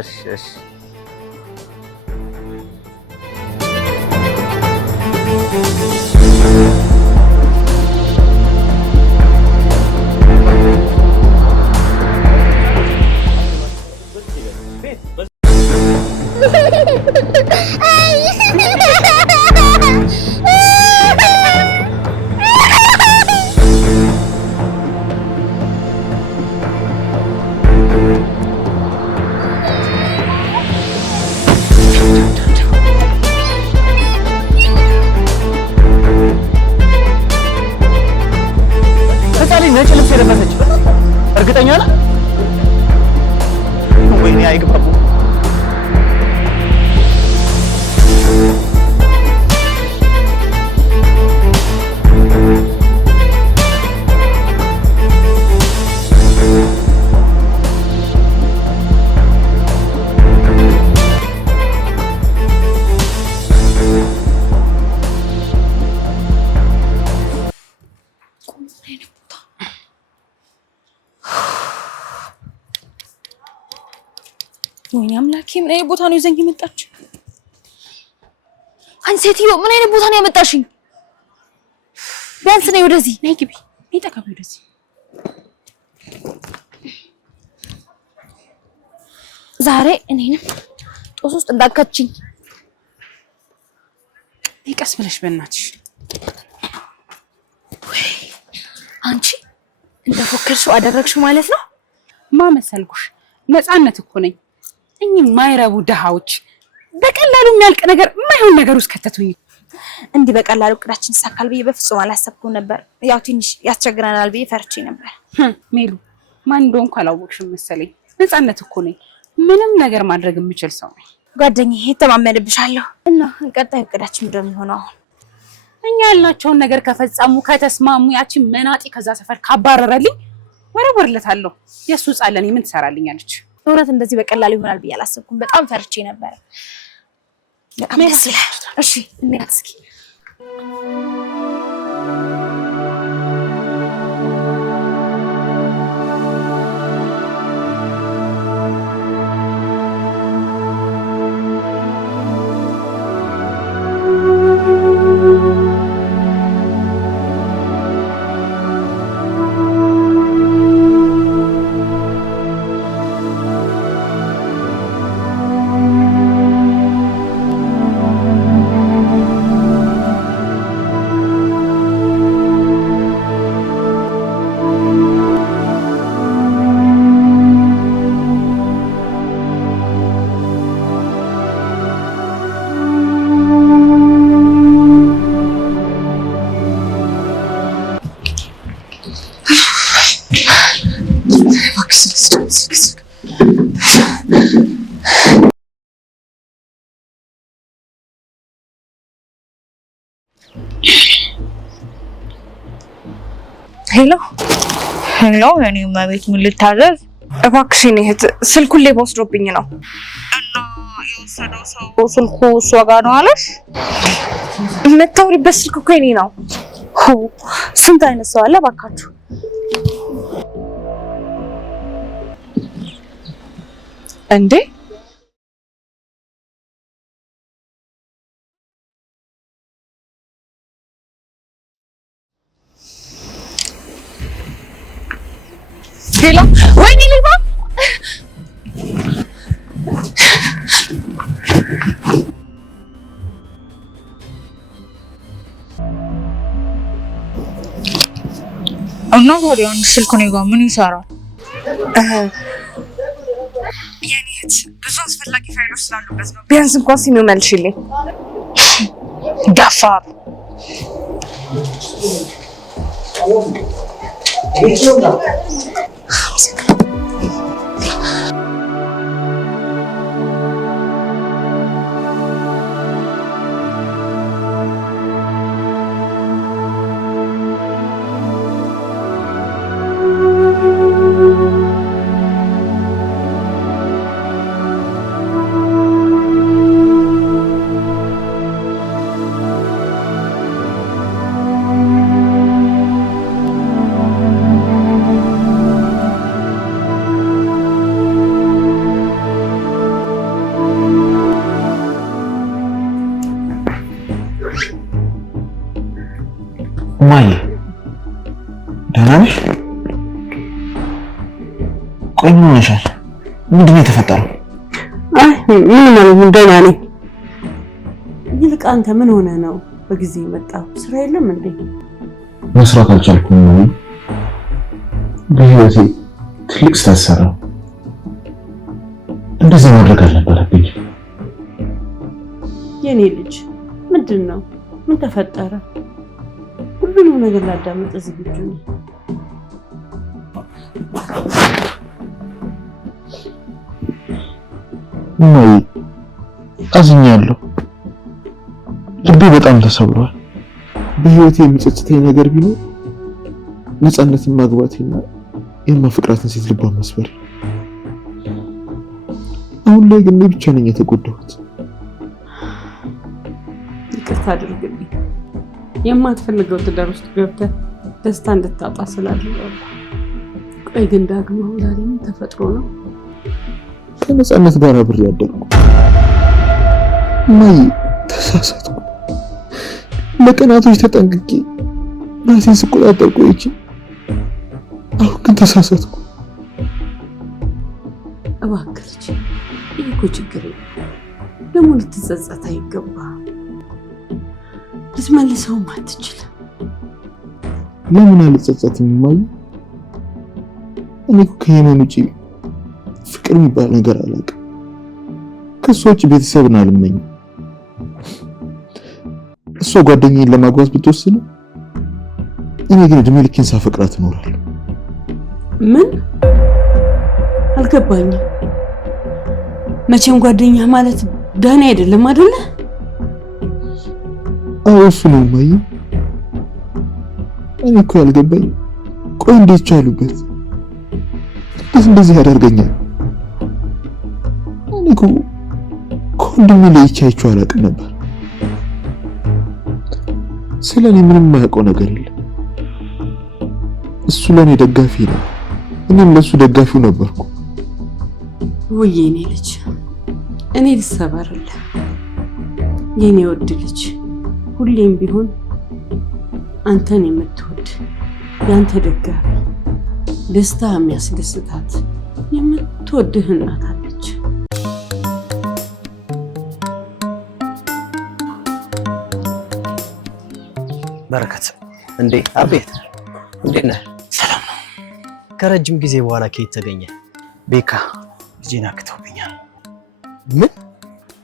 እሺ ነጭ ልብስ የለበሰች እርግጠኛ ነህ? ወይኔ አይግባቡ። ወይኔ አምላኬ ምን አይነት ቦታ ነው ይዘኝ የመጣችው? አንቺ ሴትዮ ምን አይነት ቦታ ነው ያመጣሽኝ? ቢያንስ ነይ ወደዚህ ነይ ግቢ። ነይ ጠጋ በይ ወደዚህ። ዛሬ እኔንም ጦስ ውስጥ እንዳከችኝ። ነይ ቀስ ብለሽ በእናትሽ። ወይ አንቺ እንደፎከርሽው አደረግሽው ማለት ነው? ማ መሰልኩሽ? ነፃነት እኮ ነኝ። እኚህ ማይረቡ ደሃዎች በቀላሉ የሚያልቅ ነገር የማይሆን ነገር ውስጥ ከተቱኝ። እንዲህ በቀላሉ እቅዳችን ይሳካል ብዬ በፍጹም አላሰብኩም ነበር። ያው ትንሽ ያስቸግረናል ብዬ ፈርቼ ነበር። ሜሉ ማን እንደሆንኩ አላወቅሽም መሰለኝ። ነፃነት እኮ ነኝ። ምንም ነገር ማድረግ የምችል ሰው ነኝ። ጓደኛዬ እተማመንብሻለሁ። እና ቀጣይ እቅዳችን ምንድን ነው የሚሆነው? አሁን እኛ ያልናቸውን ነገር ከፈጸሙ ከተስማሙ ያቺን መናጢ ከዛ ሰፈር ካባረረልኝ ወረወርለታለሁ። የሱ ጻለኝ ምን ትሰራልኛለች? እውነት እንደዚህ በቀላሉ ይሆናል ብዬ አላሰብኩም። በጣም ፈርቼ ነበር። በጣም ደስ ይላል። እሺ እንዴት እስኪ ሄሎ ሄሎ፣ የኔ ማቤት ምን ልታዘዝ? እባክሽን እህት ስልኩን ሌባ ወስዶብኝ ነው። እና የወሰደው ሰው ስልኩ እሷ ጋር ነው አለሽ? የምታወሪበት ስልክ እኮ የኔ ነው። ስንት አይነት ሰው አለ እባካችሁ። እንዴ ሄሎ፣ ወይኔ ሌባ! እና ታዲያ ስልኩ እኔ ጋር ምን ይሰራል? የኔ እህት ብዙ አስፈላጊ ፋይሎች ስላሉበት ነው። ቢያንስ እንኳን ሲሙ መልሽልኝ። ደፋር እማዬ ደህና ነሽ? ቆይ ምን ሆነሻል? ምንድን ነው የተፈጠረው? አይ ምን ደህና ነኝ። ይልቅ አንተ ምን ሆነ ነው በጊዜ መጣው? ስራ የለም እንዴ? መስራት አልቻልኩም ነው። በህይወቴ ትልቅ ስታሰራ እንደዚህ ማድረግ አልነበረብኝ። የኔ ልጅ ምንድን ነው? ምን ተፈጠረ? ሁሉንም ነገር ላዳምጥ ዝግጁ ነኝ። እማዬ አዝኛለሁ። ልቤ በጣም ተሰብሯል። በህይወቴ የሚጸጽተኝ ነገር ቢኖር ነፃነትን ማግባቴና የማፈቅራትን ሴት ልቧን መስበር። አሁን ላይ ግን እኔ ብቻ ነኝ የተጎዳሁት። ይቅርታ አድርግልኝ። የማትፈልገው ትዳር ውስጥ ገብተህ ደስታ እንድታጣ ስላደረኩ። ቆይ ግን ዳግም አሁን ዛሬ ምን ተፈጥሮ ነው? ከነፃነት ጋር አብሬ ያደርኩ። እማዬ ተሳሳትኩ። ለቀናቶች ተጠንቅቄ ራሴን ስቆጣጠር ቆይቼ አሁን ግን ተሳሳትኩ። እባክህ ልጅ፣ ይህ እኮ ችግር የለም። ደግሞ ልትጸጸት አይገባም። ልትመልሰውም አትችልም። ለምን አልጸጸትም እማዬ? እኔ እኮ ከየመን ውጪ ፍቅር የሚባል ነገር አላውቅም። ከእሷ ውጪ ቤተሰብን አልመኝም። እሷ ጓደኛዬን ለማግባት ብትወስን እኔ ግን እድሜ ልኬን ሳፈቅራት እኖራለሁ። ምን? አልገባኝም። መቼም ጓደኛ ማለት ዳኒ አይደለም አይደለ? አዎ እሱ ነው እማዬ። እኔ እኮ ያልገባኝ ቆይ እንዴት ቻሉበት? እንደዚህ ያደርገኛል? እኔ እኮ ከወንድሜ ለይቻችሁ አላውቅም ነበር። ስለኔ ምንም የማያውቀው ነገር የለም። እሱ ለኔ ደጋፊ ነው፣ እኔም ለሱ ደጋፊው ነበርኩ። ውይ የኔ ልጅ፣ እኔ ልሰበርልህ የኔ ወድ ልጅ። ሁሌም ቢሆን አንተን የምትወድ ያንተ ደጋፊ፣ ደስታ የሚያስደስታት የምትወድህ እናት አለች። በረከት እንዴ! አቤት። እንዴት ነህ? ሰላም ነው። ከረጅም ጊዜ በኋላ ከየት ተገኘ? ቤካ ልጄን አግተውብኛል።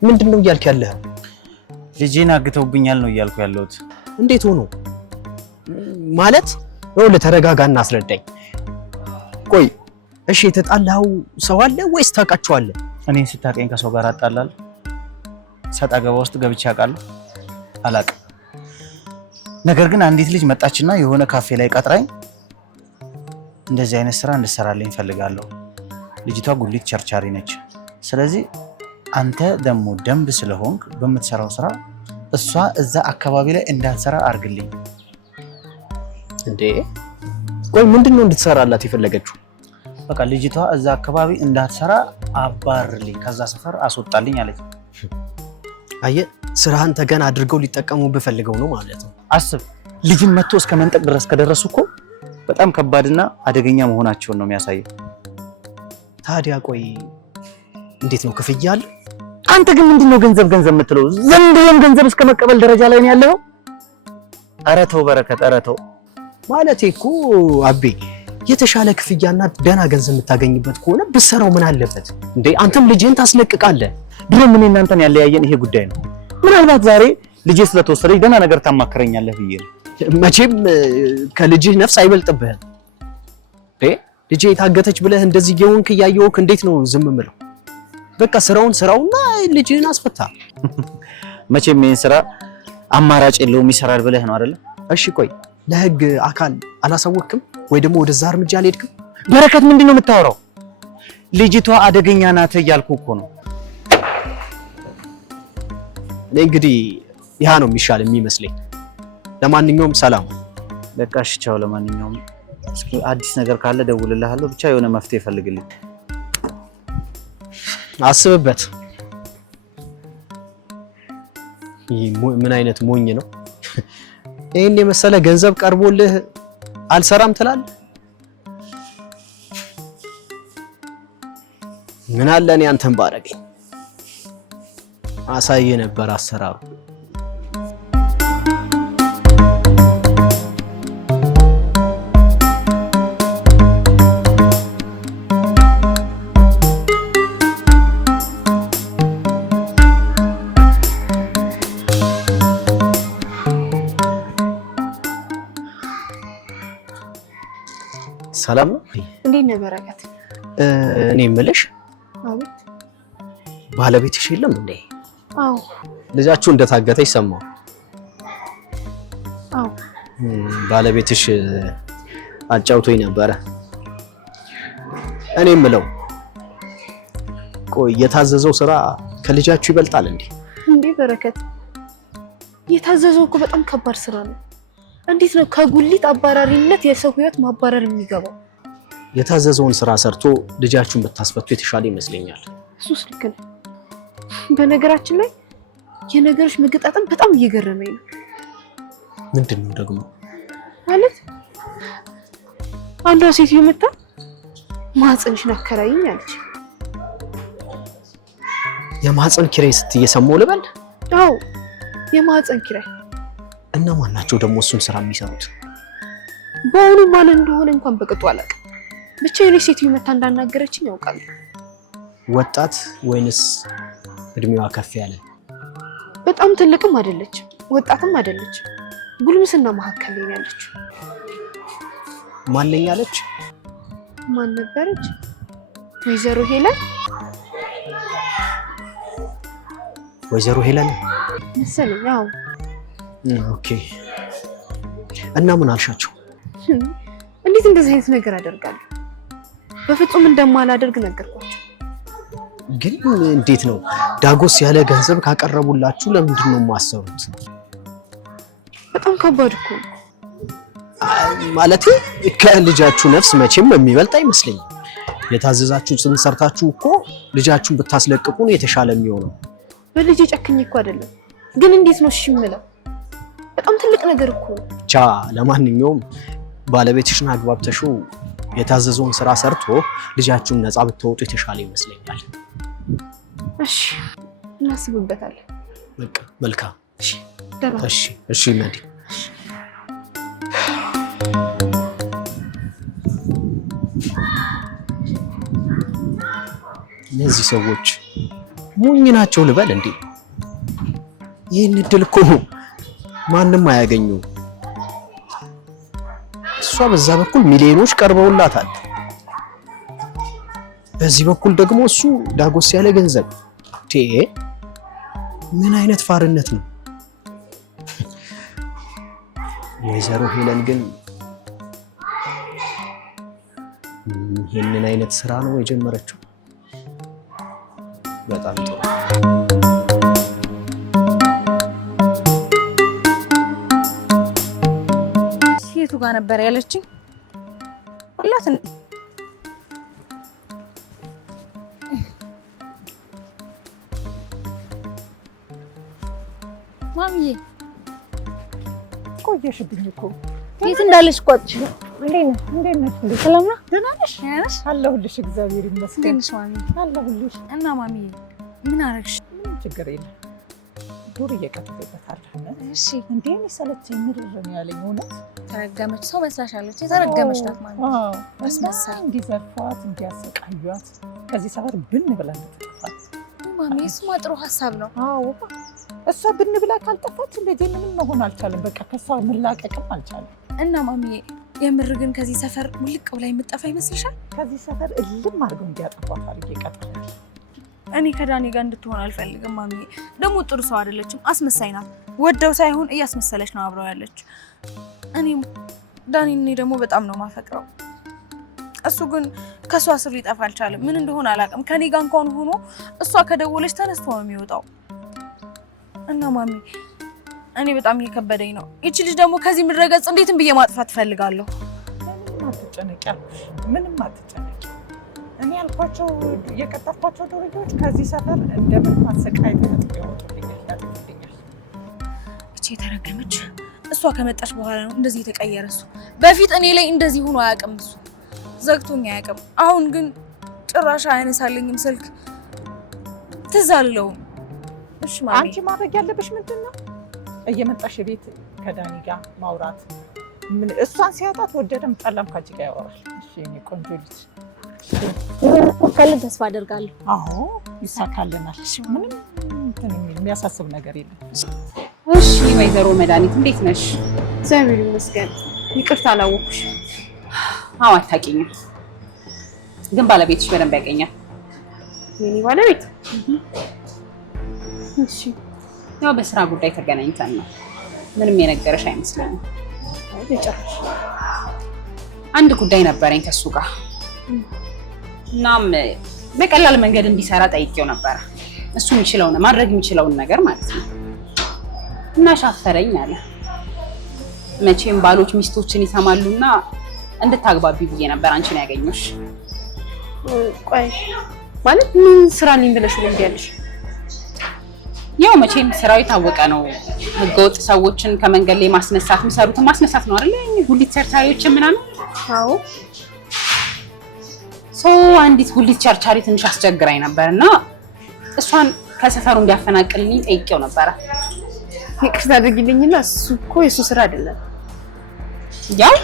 ምንድን ነው እያልክ ያለኸው? ልጄን አግተውብኛል ነው እያልኩ ያለሁት። እንዴት ሆኖ ማለት? ይኸውልህ ተረጋጋና አስረዳኝ። ቆይ እሺ፣ የተጣላኸው ሰው አለ ወይስ ታውቃቸዋለህ? እኔን ስታውቀኝ ከሰው ጋር አጣላለሁ? ሰጣ ገባ ውስጥ ገብቼ አውቃለሁ? አላውቅም። ነገር ግን አንዲት ልጅ መጣችና የሆነ ካፌ ላይ ቀጥራኝ እንደዚህ አይነት ስራ እንድሰራልኝ ፈልጋለሁ። ልጅቷ ጉሊት ቸርቻሪ ነች። ስለዚህ አንተ ደግሞ ደንብ ስለሆንክ በምትሰራው ስራ እሷ እዛ አካባቢ ላይ እንዳትሰራ አርግልኝ። እንዴ ቆይ ምንድነው እንድትሰራላት የፈለገችው? በቃ ልጅቷ እዛ አካባቢ እንዳትሰራ አባርልኝ፣ ከዛ ሰፈር አስወጣልኝ አለች። አየህ፣ ስራህን ተገን አድርገው ሊጠቀሙብህ ፈልገው ነው ማለት ነው። አስብ፣ ልጅን መጥቶ እስከ መንጠቅ ድረስ ከደረሱ እኮ በጣም ከባድና አደገኛ መሆናቸውን ነው የሚያሳየው። ታዲያ ቆይ እንዴት ነው ክፍያ አለ? አንተ ግን ምንድነው ገንዘብ የምትለው? ዘንድሮም ገንዘብ እስከ መቀበል ደረጃ ላይ ነው ያለው። ኧረ ተው በረከት፣ ኧረ ተው። ማለቴ እኮ አቤ የተሻለ ክፍያና ደህና ገንዘብ የምታገኝበት ከሆነ ብትሰራው ምን አለበት እንዴ? አንተም ልጅህን ታስለቅቃለህ። ድሮም እኔ እናንተን ያለያየን ይሄ ጉዳይ ነው። ምናልባት ዛሬ ልጄ ስለተወሰደች ደህና ነገር ታማክረኛለህ ብዬ ነው። መቼም ከልጅህ ነፍስ አይበልጥብህም። ልጄ የታገተች ብለህ እንደዚህ የሆንክ እያየሁህ እንዴት ነው ዝም ምለው? በቃ ስራውና ልጅህን አስፈታ። መቼም ይሄን ስራ አማራጭ የለውም ይሰራል ብለህ ነው አይደል? እሺ ቆይ ለህግ አካል አላሳወቅክም ወይ ደግሞ ወደዛ እርምጃ አልሄድክም? በረከት ምንድነው የምታወራው? ልጅቷ አደገኛ ናት እያልኩ እኮ ነው። እኔ እንግዲህ ያ ነው የሚሻል የሚመስለኝ። ለማንኛውም ሰላም። በቃ እሺ ቻው። ለማንኛውም እስኪ አዲስ ነገር ካለ ደውልልሃለሁ። ብቻ የሆነ መፍትሄ ፈልግልኝ። አስብበት። ይህ ምን አይነት ሞኝ ነው? ይሄን የመሰለ ገንዘብ ቀርቦልህ አልሰራም ትላለህ? ምን አለ እኔ አንተን ባረገኝ አሳየ ነበር አሰራሩ። ሰላም ነው? እንዴት ነው በረከት? እኔ የምልሽ አቤት። ባለቤትሽ የለም እንዴ? አዎ። ልጃችሁ እንደታገተች ሰማሁ። አዎ። ባለቤትሽ አጫውቶኝ ነበረ። እኔ የምለው ቆይ የታዘዘው ስራ ከልጃችሁ ይበልጣል እንዴ? እንዴ በረከት፣ የታዘዘው እኮ በጣም ከባድ ስራ ነው። እንዴት ነው ከጉሊት አባራሪነት የሰው ህይወት ማባረር የሚገባው? የታዘዘውን ስራ ሰርቶ ልጃችሁን ብታስፈቱ የተሻለ ይመስለኛል። እሱስ ልክ ነው። በነገራችን ላይ የነገሮች መገጣጠም በጣም እየገረመኝ ነው። ምንድን ነው ደግሞ? ማለት አንዷ ሴትዮ መጣ ማህፀንሽን አከራይኝ አለች። የማህፀን ኪራይ ስትይ የሰማሁ ልበል? አዎ የማህፀን ኪራይ። እነማን ናቸው ደግሞ እሱን ስራ የሚሰሩት? በአሁኑ ማን እንደሆነ እንኳን በቅጡ አላውቅም። ብቻ የኔ ሴትዮ መታ እንዳናገረችኝ ያውቃል። ወጣት ወይንስ እድሜዋ ከፍ ያለ? በጣም ትልቅም አይደለች ወጣትም አይደለች፣ ጉልምስና መካከል ላይ ያለች። ማን ነኝ አለች? ማን ነበረች? ወይዘሮ ሄለን። ወይዘሮ ሄለን መሰለኝ። አዎ። ኦኬ። እና ምን አልሻቸው? እንዴት እንደዚህ አይነት ነገር አደርጋለሁ? በፍጹም እንደማላደርግ ነገርኳቸው። ግን እንዴት ነው ዳጎስ ያለ ገንዘብ ካቀረቡላችሁ ለምንድን ነው የማሰሩት? በጣም ከባድ እኮ ነው። ማለቴ ከልጃችሁ ነፍስ መቼም የሚበልጥ አይመስለኝም። የታዘዛችሁትን ሰርታችሁ እኮ ልጃችሁን ብታስለቅቁ ነው የተሻለ የሚሆነው። በልጄ ጨክኜ እኮ አይደለም፣ ግን እንዴት ነው እሺ የምለው? በጣም ትልቅ ነገር እኮ ነው። ብቻ ለማንኛውም ባለቤትሽን አግባብተሽው የታዘዘውን ስራ ሰርቶ ልጃችሁን ነፃ ብትወጡ የተሻለ ይመስለኛል። እሺ እናስብበታለን። በቃ መልካም። እሺ ደህና። እሺ መዲ። እነዚህ ሰዎች ሞኝ ናቸው ልበል እንዴ? ይህን እድል እኮ ማንም አያገኘው። እሷ በዛ በኩል ሚሊዮኖች ቀርበውላታል፣ በዚህ በኩል ደግሞ እሱ ዳጎስ ያለ ገንዘብ። ምን አይነት ፋርነት ነው? ወይዘሮ ሄለን ግን ይህንን አይነት ስራ ነው የጀመረችው። በጣም ጥሩ። ሴቱ ጋር ነበር ያለችኝ ሁላት ማሚዬ ቆየሽብኝ እኮ። የት እንዳለሽ ቋጥሽ ነው። እንዴት ነሽ? ሰላም ነው? ደህና ነሽ? አለሁልሽ፣ እግዚአብሔር ይመስገን። እንዴት ነሽ ማሚ? አለሁልሽ። እና ማሚዬ ምን አደረግሽ? ምንም ችግር የለም። ዱር እየቀጥበታለሁ። እሺ እንዴ ሰለቸኝ፣ ምርር ነው ያለኝ። እውነት ተረገመች ሰው መስላሻለች። የተረገመች ናት ማለት ነው። አስመሳይ እንዲዘርፏት እንዲያሰቃዩት ከዚህ ሰፈር ብን ብላ እንድትጠፋት። ማሚ እሱማ ጥሩ ሀሳብ ነው። አዎ እሷ ብን ብላ ካልጠፋች እንደዚህ ምንም መሆን አልቻለም። በቃ ከሷ መላቀቅም አልቻለም። እና ማሚዬ የምር ግን ከዚህ ሰፈር ውልቅ ብላ የምትጠፋ ይመስልሻል? ከዚህ ሰፈር እልም አድርገው እንዲያጠፏት አድርጌ ቀጥላለሁ። እኔ ከዳኒ ጋር እንድትሆን አልፈልግም ማሚዬ። ደግሞ ጥሩ ሰው አይደለችም፣ አስመሳይ ናት። ወደው ሳይሆን እያስመሰለች ነው አብረው ያለች። ዳኒ እኔ ደግሞ በጣም ነው ማፈቅረው። እሱ ግን ከሷ ስር ሊጠፋ አልቻለም። ምን እንደሆነ አላውቅም። ከኔ ጋር እንኳን ሆኖ እሷ ከደወለች ተነስቶ ነው የሚወጣው። እና ማሚ እኔ በጣም እየከበደኝ ነው። ይቺ ልጅ ደግሞ ከዚህ ምድረገጽ እንዴትም ብዬ ማጥፋት ፈልጋለሁ። ምንም አትጨነቂ አልኩሽ፣ ምንም አትጨነቂ። እኔ ያልኳቸው የቀጠፍኳቸው ዱርዬዎች ከዚህ ሰፈር እንደምን ማሰቃየት ያወጡልኛል። እቺ የተረገመች እሷ ከመጣች በኋላ ነው እንደዚህ የተቀየረ እሱ። በፊት እኔ ላይ እንደዚህ ሆኖ አያውቅም እሱ። ዘግቶኝ አያውቅም። አሁን ግን ጭራሽ አያነሳልኝም ስልክ። ትዝ አልለውም። እሺ ማሚ፣ አንቺ ማድረግ ያለብሽ ምንድነው? እየመጣሽ ቤት ከዳኒ ጋር ማውራት። ምን እሷን ሲያጣት ወደደም ጠላም ካንቺ ጋር ያወራል። እሺ እኔ ቆንጆ ልጅ ካለን ተስፋ አደርጋለሁ። አዎ ይሳካልናል። ምንም እንትን የሚያሳስብ ነገር የለም። እሺ ወይዘሮ መድኃኒት እንዴት ነሽ? እግዚአብሔር ይመስገን። ይቅርታ አላወኩሽ። አዎ አታውቂኝም፣ ግን ባለቤትሽ በደንብ ያውቀኛል። የኔ ባለቤት? እሺ ያው በስራ ጉዳይ ተገናኝተን ነው። ምንም የነገረሽ አይመስለኝም። ጨርሽ። አንድ ጉዳይ ነበረኝ ከሱ ጋር። እናም በቀላል መንገድ እንዲሰራ ጠይቄው ነበረ። እሱ የሚችለውን ማድረግ የሚችለውን ነገር ማለት ነው። እና ሻፈረኝ አለ። መቼም ባሎች ሚስቶችን ይሰማሉና እንድታግባቢ ብዬ ነበር አንቺን ያገኘሽ። ቆይ ማለት ምን ስራ ነኝ ብለሽ ነው እንዲያለሽ? ያው መቼም ስራው የታወቀ ነው። ህገወጥ ሰዎችን ከመንገድ ላይ ማስነሳት፣ የሚሰሩትን ማስነሳት ነው አይደል? ጉሊት ቸርቻሪዎችን ምናምን። አዎ አንዲት ጉሊት ቸርቻሪ ትንሽ አስቸግራኝ ነበርና እሷን ከሰፈሩ እንዲያፈናቅልልኝ ጠይቄው ነበረ። ይቅርታ አድርጊልኝና እሱ እኮ የሱ ስራ አይደለም። ያው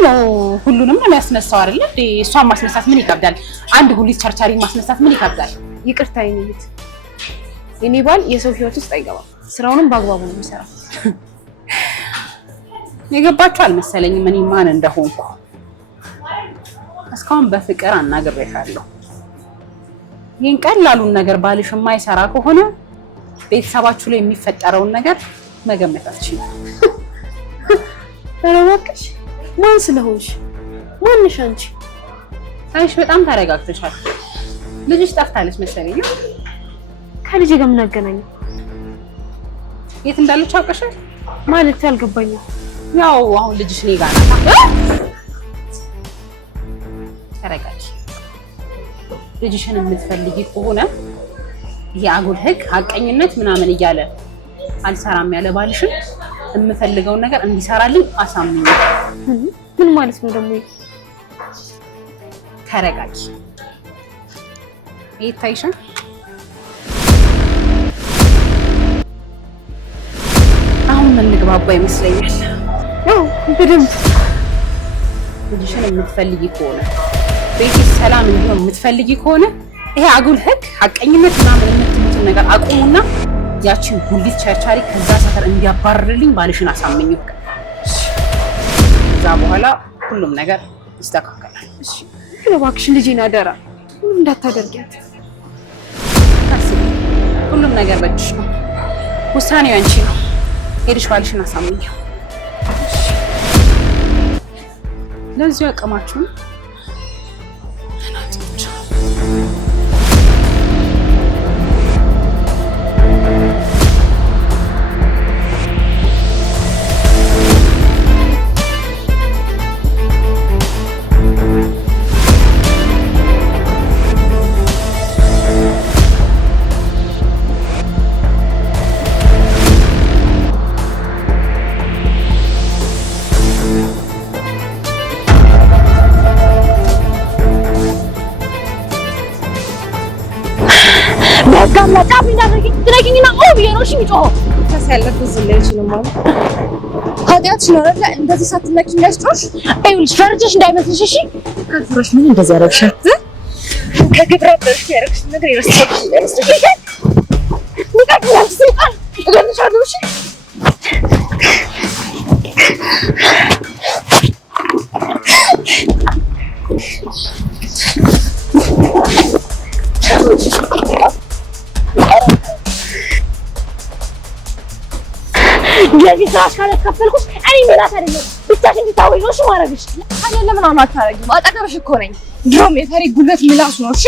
ሁሉንም ነው የሚያስነሳው አይደል? እሷን ማስነሳት ምን ይከብዳል? አንድ ጉሊት ቸርቻሪ ማስነሳት ምን ይከብዳል? ይቅርታ ይኝት የኔ ባል የሰው ህይወት ውስጥ አይገባም። ስራውንም በአግባቡ ነው የሚሰራው። የገባችሁ አልመሰለኝም እኔ ማን እንደሆንኩ። እስካሁን በፍቅር አናግሬሻለሁ። ይህን ቀላሉን ነገር ባልሽ የማይሰራ ከሆነ ቤተሰባችሁ ላይ የሚፈጠረውን ነገር መገመት አትችይም። ኧረ እባክሽ ማን ስለሆንሽ? ማንሽ አንቺ? ታይሽ በጣም ተረጋግተሻል። ልጅሽ ጠፍታለች መሰለኝ። ከልጄ ጋር ምን አገናኘው? የት እንዳለች አውቀሻል? ማለት አልገባኝም። ያው አሁን ልጅሽ እኔ ጋር ናት። ተረጋጊ። ልጅሽን የምትፈልጊ ከሆነ የአጉል ህግ ሀቀኝነት ምናምን እያለ አልሰራም ያለ ባልሽን የምፈልገውን ነገር እንዲሰራልኝ አሳምኝ። ምን ማለት ነው ደግሞ? ተረጋጊ። ይታይሻል? አሁን የምንግባባ ይመስለኛል። ያው በደንብ ልጅሽን የምትፈልጊ ከሆነ ቤትሽ ሰላም እንዲሆን የምትፈልጊ ከሆነ ይሄ አጉል ህግ ሀቀኝነት ምናምን የምትሉትን ነገር አቁሙና ያቺን ጉሊት ቸርቻሪ ከዛ ሰፈር እንዲያባርርልኝ ባልሽን አሳምኝ። ከዛ በኋላ ሁሉም ነገር ይስተካከላል። እሺ ግን እባክሽን ልጄን አደራ ምንም እንዳታደርጊያት። ታስቢ፣ ሁሉም ነገር በእጅሽ ነው። ውሳኔው አንቺ ነው። ሄድሽ ባልሽን አሳምኝ። ለዚህ አቅማችሁን ትነግኝና ብዬ ነው እሺ የሚጮኸው። ተሰለፈ ዝለች ነው ማለት ኃጢአትሽ ነው አይደል? እንደዚህ ሳትነኪ የሚያስጮሽ ይኸውልሽ፣ ፈርጀሽ እንዳይመስልሽ እሺ። ከፍሮሽ ምን እንደዚህ ያረግሻት ከግብረ በርሽ ያረግሽ ነገር ይረሳል። ንቃቂያሽ ሰይጣን እገልሻለሁ እሺ። ለዚህ ስራሽ ካለከፈልኩሽ እኔ ምናት አይደለም ብቻሽ እንድታወይ ነው እሺ ማረግሽ አይደለም። ምናምን አታረጊም። አጠገብሽ እኮ ነኝ። ድሮም የፈሪ ጉልበት ምላስ ነው እሺ።